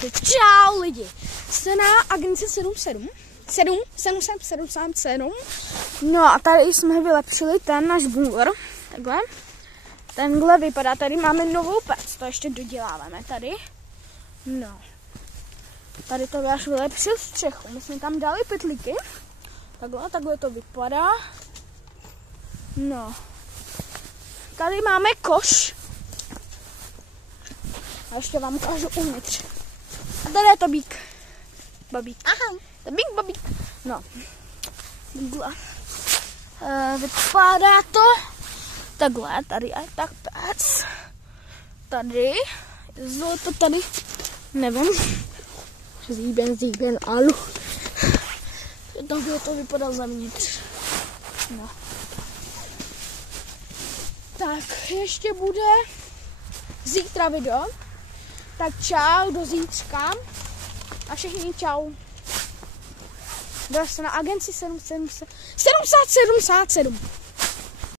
Čau lidi, jste na agenci 777. No a tady jsme vylepšili ten náš bunker, takhle. Tenhle vypadá, tady máme novou pec, to ještě doděláváme tady. No, tady to až vylepšil střechu, my jsme tam dali pytlíky, takhle to vypadá. No, tady máme koš. A ještě vám ukážu uvnitř. A tady je to babík. Aha. Babík. No. Takhle. Vypadá to takhle. Tady je tak pec. Tady. To tady. Nevím. Zíben, alu. Takhle to vypadá zavnitř. No. Tak, ještě bude zítra video. Tak čau, do zítřka. A všichni čau. Byl jste na agenci 777.